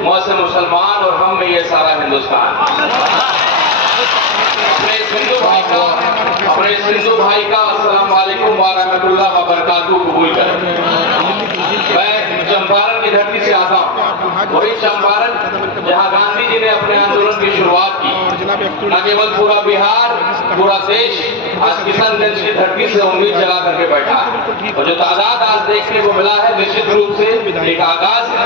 मौसम मुसलमान और हम में ये सारा हिंदुस्तान। अपने सिंधु भाई का अस्सलाम वालेकुम व रहमतुल्लाह व बरकातहू कबूल करें। मैं चंपारण की धरती से आता हूँ, वही चंपारण जहाँ गांधी जी ने अपने आंदोलन की शुरुआत की। न केवल पूरा बिहार, पूरा देश आज किशनगंज की धरती से उम्मीद जगा करके बैठा है, और जो तादाद आज देखने को मिला है निश्चित रूप से एक आगाज है।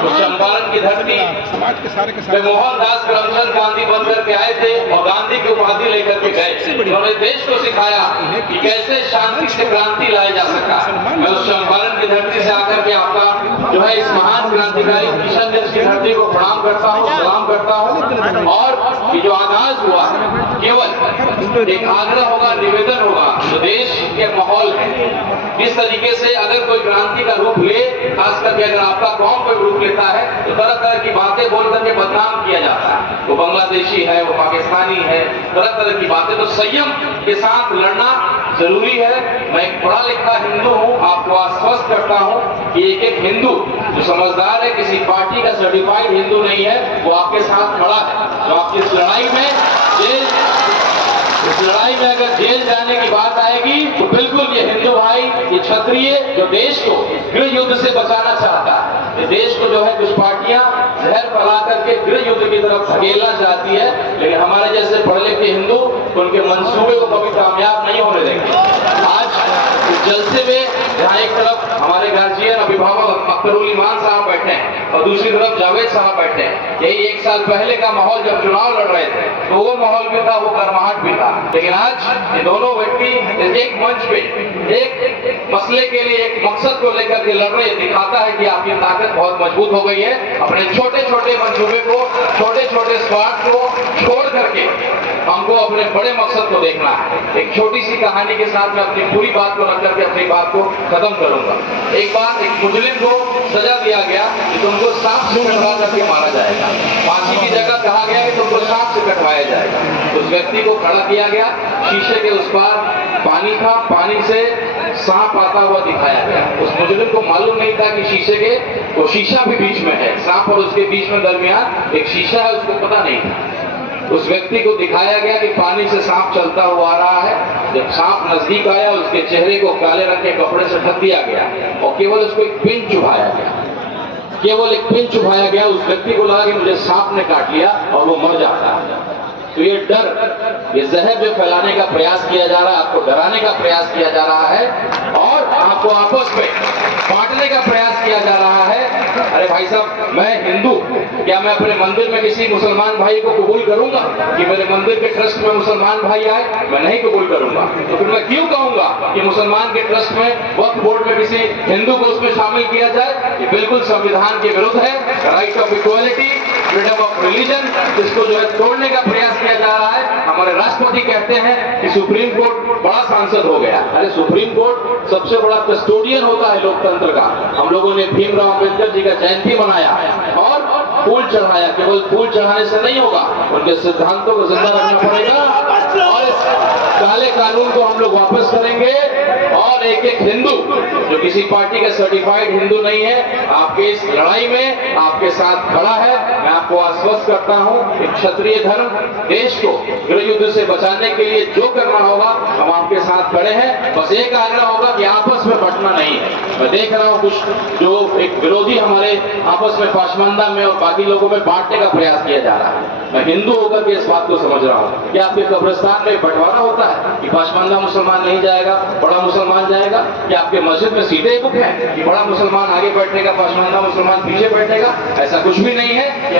तो चंपारण की धरती में मोहनदास करमचंद गांधी बन करके आए थे और गांधी की उपाधि लेकर के गए। उन्होंने देश को सिखाया कि कैसे शांति से क्रांति लाई जा सकता है। मैं उस चंपारण की धरती से आकर के आपका जो है इस महान क्रांतिकारी किशनगंज की धरती को प्रणाम करता हूँ, सलाम करता हूँ। और ये जो आगाज हुआ केवल एक आग्रह होगा, निवेदन होगा, जो देश के माहौल है इस तरीके से अगर कोई क्रांति का रूप ले, खास करके अगर आपका कौम कोई रूप लेता है तो तरह तरह की बातें बोल करके बदनाम किया जाता है। वो बांग्लादेशी है, वो पाकिस्तानी है, तरह तरह की बातें। तो संयम के साथ लड़ना जरूरी है। मैं एक पढ़ा लिखा हिंदू हूँ, आपको आश्वस्त करता हूँ कि एक हिंदू जो समझदार है, किसी पार्टी का सर्टिफाइड हिंदू नहीं है, वो आपके साथ खड़ा है। जो आपकी इस लड़ाई में अगर जेल जाने की बात आएगी तो बिल्कुल ये हिंदू भाई, ये क्षत्रिय जो देश को गृह युद्ध से बचाना चाहता है, ये देश को जो है कुछ पार्टियां जहर फैला करके गृह युद्ध की तरफ धकेलना चाहती है, लेकिन हमारे जैसे पढ़े लिखे हिंदू उनके मंसूबे को कभी कामयाब नहीं होने देंगे। आज इस जलसे में जहाँ एक तरफ हमारे गार्जियन अभिभावक अख्तरुल ईमान साहब बैठे हैं और दूसरी तरफ जावेद साहब बैठे हैं, यही एक साल पहले का माहौल जब चुनाव लड़ रहे थे तो वो माहौल भी था, वो गर्माहट भी था। लेकिन आज ये दोनों व्यक्ति एक मंच पे एक मसले के लिए, एक मकसद को लेकर के लड़ रहे हैं, दिखाता है कि आपकी ताकत बहुत मजबूत हो गई है। अपने छोटे छोटे मंसूबे को, छोटे छोटे स्वार्थ को छोड़ करके हमको अपने बड़े मकसद को देखना है। एक छोटी सी कहानी के साथ मैं अपनी पूरी बात को रख करके अपनी बात को खत्म करूंगा। एक बार एक मुजरिम को सजा दिया गया कि तुमको सांप से कटवा करके मारा जाएगा। फांसी की जगह कहा गया कि तुमको सांप से कटवाया जाएगा। उस व्यक्ति को खड़ा किया गया, शीशे के उस पार पानी था, पानी से सांप आता हुआ दिखाया गया। उस मुजरिम को मालूम नहीं था कि शीशे के वो शीशा भी बीच में है, सांप और उसके बीच में दरमियान एक शीशा है, उसको पता नहीं था। उस व्यक्ति को दिखाया गया कि पानी से सांप चलता हुआ आ रहा है। जब सांप नजदीक आया उसके चेहरे को काले रंग के कपड़े से ढक दिया गया और केवल उसको एक पिन चुभाया गया, केवल एक पिन चुभाया गया। उस व्यक्ति को लगा कि मुझे सांप ने काट लिया और वो मर जाता है। तो ये डर, ये जहर जो फैलाने का प्रयास किया जा रहा है, आपको डराने का प्रयास किया जा रहा है और आपको आपस में बांटने का प्रयास किया जा रहा है। अरे भाई साहब, मैं हिंदू, क्या मैं अपने मंदिर में किसी मुसलमान भाई को कबूल करूंगा कि मेरे मंदिर के ट्रस्ट में मुसलमान भाई आए? मैं नहीं कबूल करूंगा। तो फिर मैं क्यों कहूंगा कि मुसलमान के ट्रस्ट में, वक्फ बोर्ड में किसी हिंदू को उसमें शामिल किया जाए? ये बिल्कुल संविधान के विरुद्ध है। Right of equality, freedom of religion, इसको जो है तोड़ने का प्रयास किया जा रहा है। हमारे राष्ट्रपति कहते हैं कि सुप्रीम कोर्ट बड़ा सांसद हो गया। अरे सुप्रीम कोर्ट सबसे बड़ा कस्टोडियन होता है लोकतंत्र का। हम लोगों ने भीमराव अंबेडकर जी का जयंती मनाया और फूल चढ़ाया। केवल फूल चढ़ाने से नहीं होगा, उनके सिद्धांतों को जिंदा रखना पड़ेगा और इस काले कानून को हम लोग वापस करेंगे। और एक एक हिंदू जो किसी पार्टी का सर्टिफाइड हिंदू नहीं है, आपके इस लड़ाई में आपके साथ खड़ा है। मैं आपको आश्वस्त करता हूं कि क्षत्रिय धर्म देश को गृह युद्ध से बचाने के लिए जो करना होगा हम आपके साथ खड़े हैं। बस एक आग्रह होगा कि आपस में बंटना नहीं है। मैं देख रहा हूं कुछ जो एक विरोधी हमारे आपस में पाशमंदा में और बाकी लोगों में बांटने का प्रयास किया जा रहा है। मैं हिंदू होकर के इस बात को समझ रहा हूँ कि आपके कब्रिस्तान में बंटवारा होता है कि पाशमंदा मुसलमान नहीं जाएगा, बड़ा मुसलमान जाएगा, कि आपके मस्जिद में सीटें बुक है कि बड़ा मुसलमान आगे बैठेगा, पाशमंदा मुसलमान पीछे बैठेगा? ऐसा कुछ भी नहीं है कि